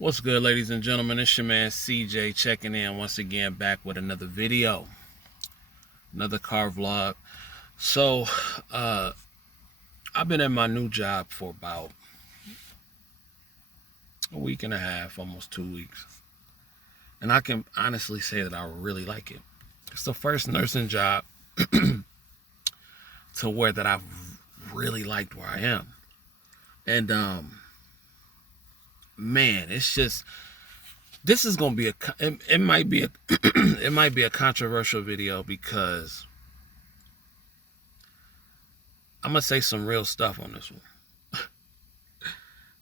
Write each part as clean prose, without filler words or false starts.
What's good, ladies and gentlemen? It's your man CJ checking in once again, back with another video, another car vlog. So, uh, I've been at my new job for about a week and a half, almost 2 weeks, and I can honestly say that I really like it. It's the first nursing job to where that I've really liked where I am, and man, it's just this is gonna be it might be a it might be a controversial video because I'm gonna say some real stuff on this one.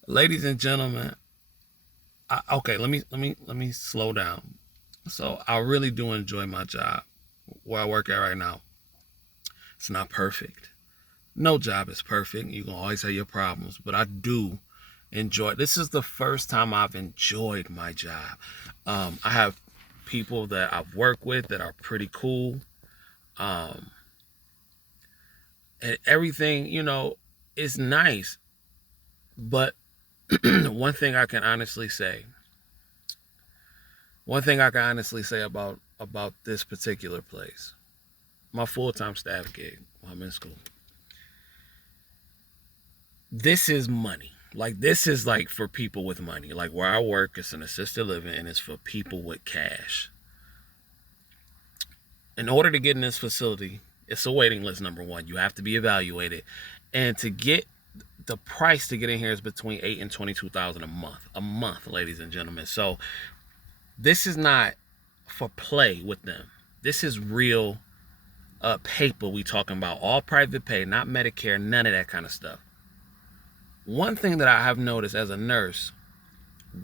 Ladies and gentlemen, okay, let me slow down. So I really do enjoy my job where I work at right now. It's not perfect. No job is perfect. You can always have your problems, but I do enjoy. This is the first time I've enjoyed my job. I have people that I've worked with that are pretty cool, um, and everything is nice. But one thing I can honestly say One thing I can honestly say about this particular place, my full-time staff gig while I'm in school, this is money. Like, this is like for people with money. Like, where I work, it's an assisted living and it's for people with cash. In order to get in this facility, it's a waiting list. Number one, you have to be evaluated, and to get the price to get in here is between $8,000 and $22,000 a month, ladies and gentlemen. So this is not for play with them. This is real paper we talking about. All private pay, not Medicare, none of that kind of stuff. One thing that I have noticed as a nurse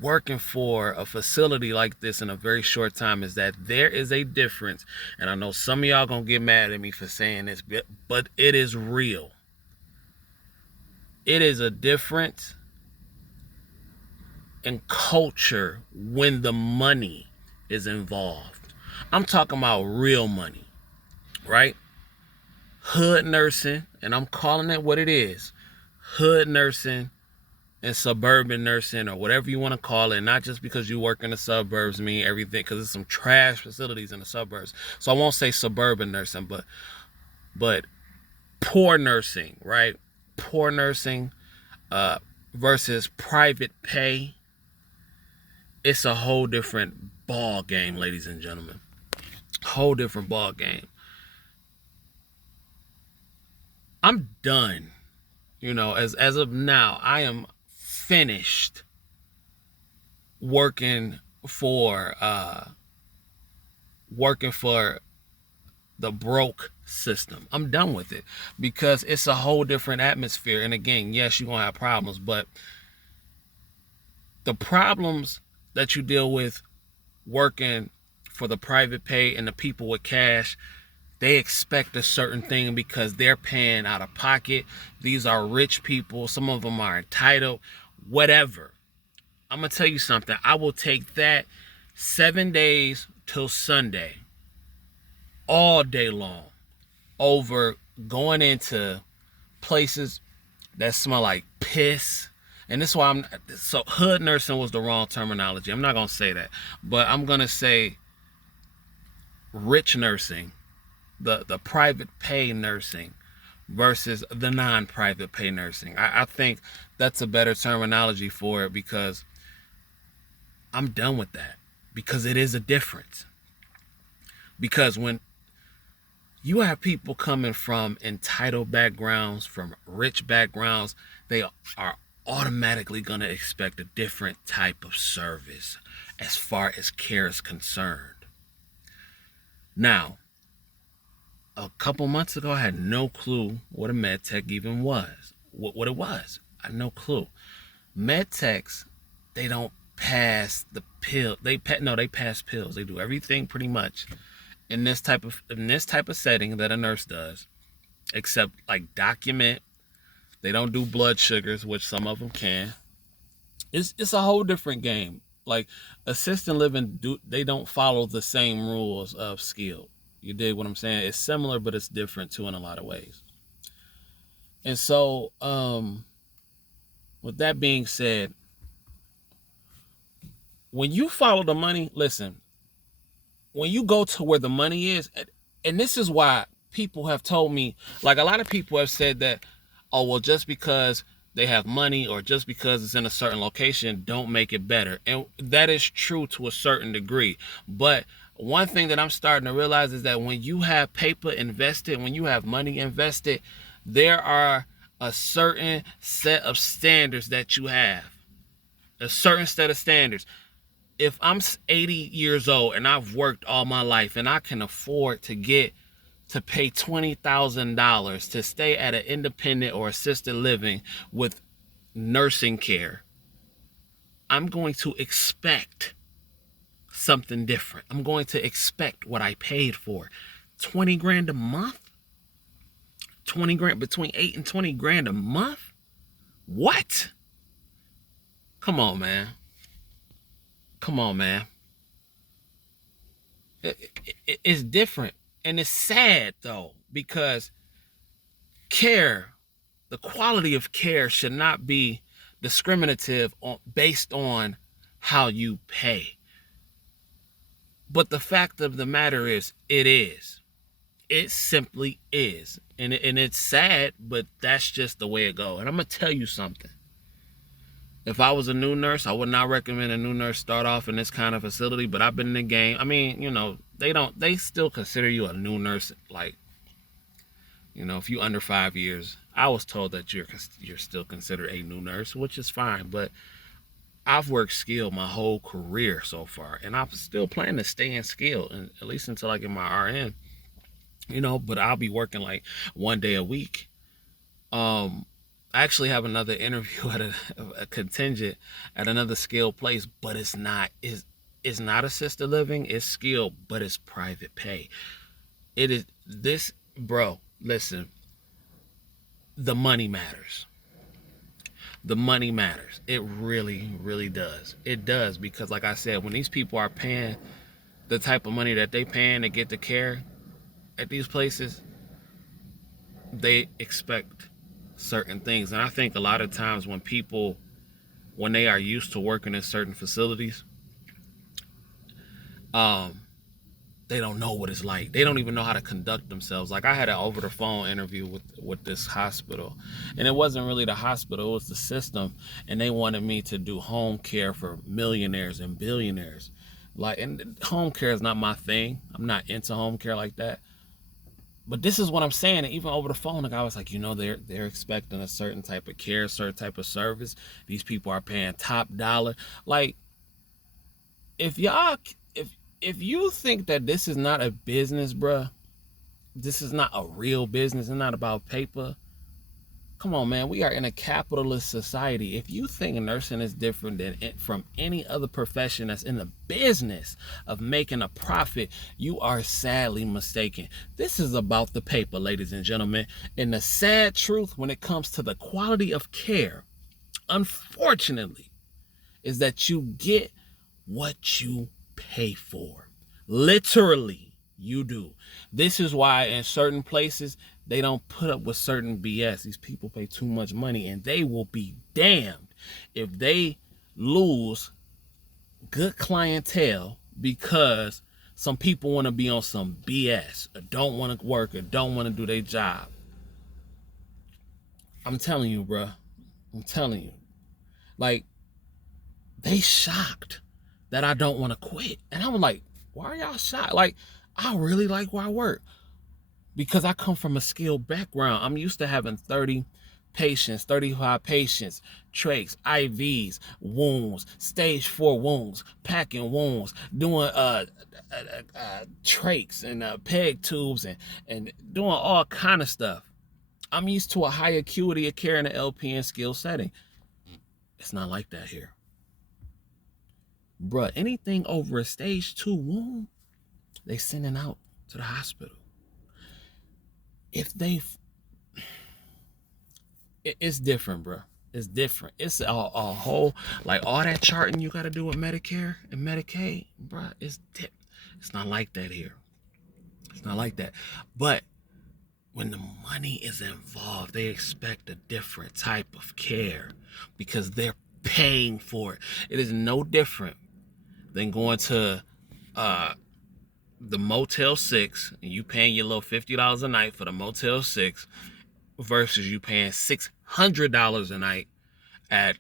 working for a facility like this in a very short time is that there is a difference. And I know some of y'all gonna get mad at me for saying this, but it is real. It is a difference in culture when the money is involved. I'm talking about real money, right? Hood nursing, and I'm calling it what it is. Hood nursing and suburban nursing, or whatever you want to call it. Not just because you work in the suburbs mean everything, because there's some trash facilities in the suburbs. So I won't say suburban nursing, but poor nursing, right? Poor nursing versus private pay. It's a whole different ball game, ladies and gentlemen. Whole different ball game. I'm done. As of now, I am finished working for the broke system. I'm done with it because it's a whole different atmosphere. And again, yes, you're gonna have problems, but the problems that you deal with working for the private pay and the people with cash, they expect a certain thing because they're paying out of pocket. These are rich people. Some of them are entitled, whatever. I'm going to tell you something. I will take that 7 days till Sunday, all day long, over going into places that smell like piss. And this is why hood nursing was the wrong terminology. I'm not going to say that, but I'm going to say rich nursing, the private pay nursing versus the non-private pay nursing. I think that's a better terminology for it because I'm done with that, because it is a difference. Because when you have people coming from entitled backgrounds, from rich backgrounds, they are automatically going to expect a different type of service as far as care is concerned. Now, a couple months ago, I had no clue what a med tech even was, what it was. I had no clue. Med techs, they don't pass the pill. They pass pills. They do everything pretty much in this type of setting that a nurse does, except like document. They don't do blood sugars, which some of them can. It's a whole different game. Like, assisted living, they don't follow the same rules of skilled. You dig what I'm saying? It's similar, but it's different too in a lot of ways. And so, with that being said, when you follow the money, listen, when you go to where the money is, and this is why people have told me, like a lot of people have said that, oh, well, just because they have money or just because it's in a certain location, don't make it better. And that is true to a certain degree. But one thing that I'm starting to realize is that when you have paper invested, when you have money invested, there are a certain set of standards that you have. A certain set of standards. If I'm 80 years old and I've worked all my life and I can afford to pay $20,000 to stay at an independent or assisted living with nursing care, I'm going to expect something different. I'm going to expect what I paid for. 20 grand a month? 20 grand, between 8 and 20 grand a month? What? Come on, man. Come on, man. It's different. And it's sad, though, because care, the quality of care should not be discriminative based on how you pay. But the fact of the matter is, it is. It simply is. And it's sad, but that's just the way it goes. And I'm going to tell you something. If I was a new nurse, I would not recommend a new nurse start off in this kind of facility, but I've been in the game. I mean, they still consider you a new nurse, like, if you under 5 years. I was told that you're still considered a new nurse, which is fine, but I've worked skilled my whole career so far, and I'm still planning to stay in skilled, and at least until I get my RN, but I'll be working like 1 day a week. I actually have another interview at a contingent at another skilled place, but it's not assisted living, it's skilled, but it's private pay. It is this, bro, listen, the money matters. The money matters. It really, really does. It does, because like I said, when these people are paying the type of money that they paying to get the care at these places, they expect certain things. And I think a lot of times when they are used to working in certain facilities, they don't know what it's like. They don't even know how to conduct themselves. Like, I had an over the phone interview with this hospital, and it wasn't really the hospital, it was the system, and they wanted me to do home care for millionaires and billionaires. Like, and home care is not my thing. I'm not into home care like that. But this is what I'm saying. And even over the phone, the guy was like, they're expecting a certain type of care, certain type of service. These people are paying top dollar. Like, if you think that this is not a business, bruh, this is not a real business, it's not about paper. Come on, man. We are in a capitalist society. If you think nursing is different from any other profession that's in the business of making a profit, you are sadly mistaken. This is about the paper, ladies and gentlemen. And the sad truth when it comes to the quality of care, unfortunately, is that you get what you pay for. Literally, you do. This is why in certain places they don't put up with certain BS. These people pay too much money, and they will be damned if they lose good clientele because some people want to be on some BS or don't want to work or don't want to do their job. I'm telling you, bro. I'm telling you. Like, they shocked that I don't want to quit. And I'm like, why are y'all shocked? Like, I really like where I work because I come from a skilled background. I'm used to having 35 patients, trachs, IVs, wounds, stage 4 wounds, packing wounds, doing trachs and peg tubes and doing all kind of stuff. I'm used to a high acuity of care in an LPN skill setting. It's not like that here. Bruh, anything over a stage 2 wound, they sending out to the hospital. It's different, bro. It's different. It's a whole, like, all that charting you got to do with Medicare and Medicaid, bro. It's not like that here. It's not like that. But when the money is involved, they expect a different type of care because they're paying for it. It is no different than going to the Motel 6 and you paying your little $50 a night for the Motel 6 versus you paying $600 a night at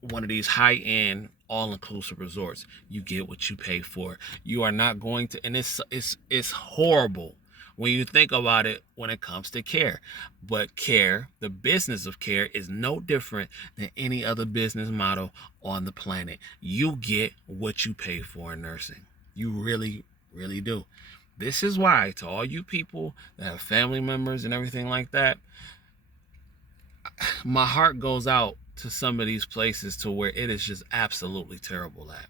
one of these high-end all-inclusive resorts. You get what you pay for. You are not going to, and it's horrible when you think about it when it comes to care. But care, the business of care, is no different than any other business model on the planet. You get what you pay for in nursing. You really, really do. This is why, to all you people that have family members and everything like that, my heart goes out to some of these places to where it is just absolutely terrible at.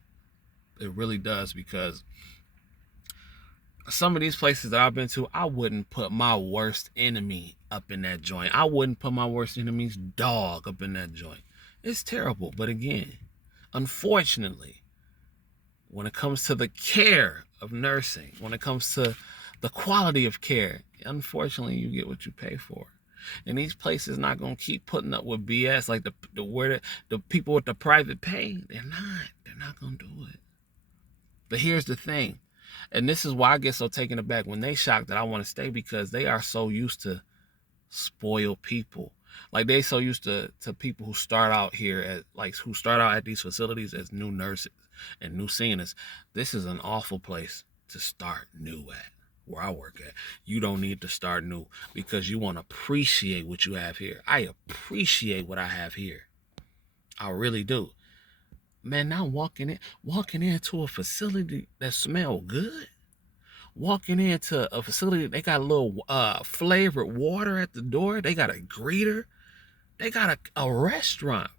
It really does, because some of these places that I've been to, I wouldn't put my worst enemy up in that joint. I wouldn't put my worst enemy's dog up in that joint. It's terrible. But again, unfortunately, when it comes to the care of nursing, when it comes to the quality of care, unfortunately, you get what you pay for. And these places not gonna keep putting up with BS like the people with the private pay. They're not gonna do it. But here's the thing, and this is why I get so taken aback when they shock that I want to stay, because they are so used to spoiled people. Like, they so used to people who start out here who start out at these facilities as new nurses and new seniors. This is an awful place to start new at. Where I work at, you don't need to start new, because you want to appreciate what you have here. I appreciate what I have here. I really do. Man, now walking into a facility that smell good, walking into a facility, they got a little flavored water at the door, they got a greeter, they got a restaurant,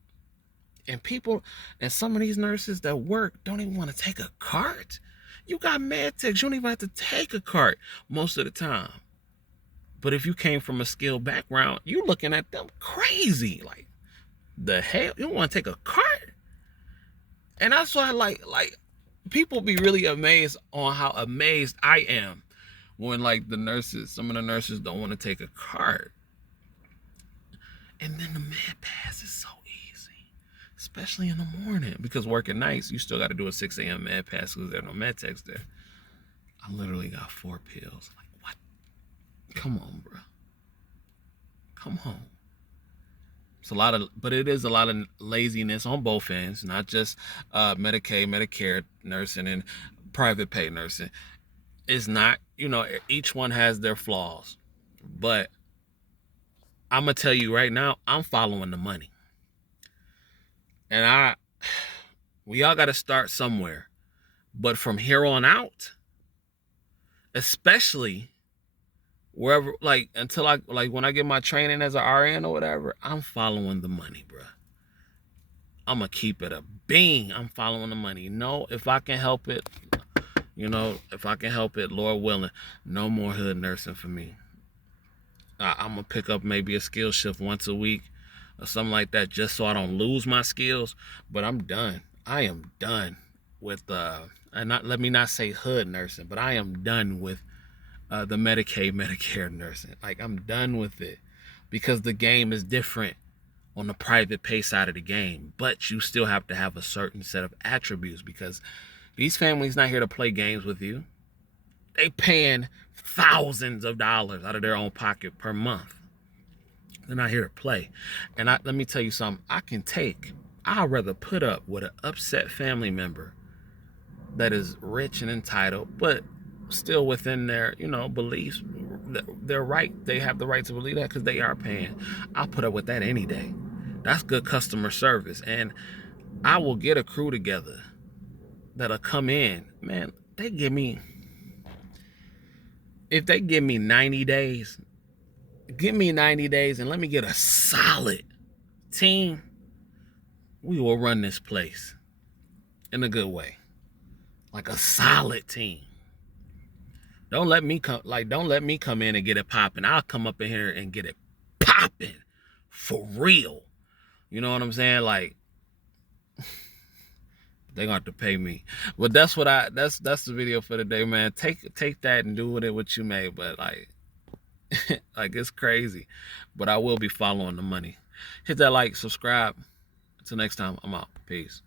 and people, and some of these nurses that work don't even want to take a cart. You got med techs, you don't even have to take a cart most of the time. But if you came from a skilled background, you looking at them crazy. Like, the hell? You don't want to take a cart? And that's why, like people be really amazed on how amazed I am when, like, some of the nurses don't want to take a cart. And then the med pass is so easy, especially in the morning, because working nights, you still got to do a 6 a.m. med pass because there are no med techs there. I literally got 4 pills. Like, what? Come on, bro. Come on. But it is a lot of laziness on both ends, not just Medicaid, Medicare nursing and private pay nursing. It's not, each one has their flaws. But I'm going to tell you right now, I'm following the money. And we all got to start somewhere. But from here on out, especially wherever, until when I get my training as an RN or whatever, I'm following the money, bro. I'm going to keep it a bean. I'm following the money. No, if I can help it, Lord willing, no more hood nursing for me. I'm going to pick up maybe a skill shift once a week or something like that, just so I don't lose my skills. But I'm done. I am done with, let me not say hood nursing, but I am done with the Medicaid, Medicare nursing. Like, I'm done with it, because the game is different on the private pay side of the game. But you still have to have a certain set of attributes, because these families not here to play games with you. They paying thousands of dollars out of their own pocket per month. They're not here to play. And let me tell you something. I'd rather put up with an upset family member that is rich and entitled, but still within their, beliefs. They're right. They have the right to believe that because they are paying. I'll put up with that any day. That's good customer service. And I will get a crew together that'll come in. Man, if they give me 90 days, give me 90 days and let me get a solid team, we will run this place in a good way. Like a solid team. Don't let me come in and get it popping. I'll come up in here and get it popping for real. You know what I'm saying? Like, they're gonna have to pay me. But that's the video for today, man. Take that and do with it what you may. But like it's crazy. But I will be following the money. Hit that like, subscribe. Until next time, I'm out. Peace.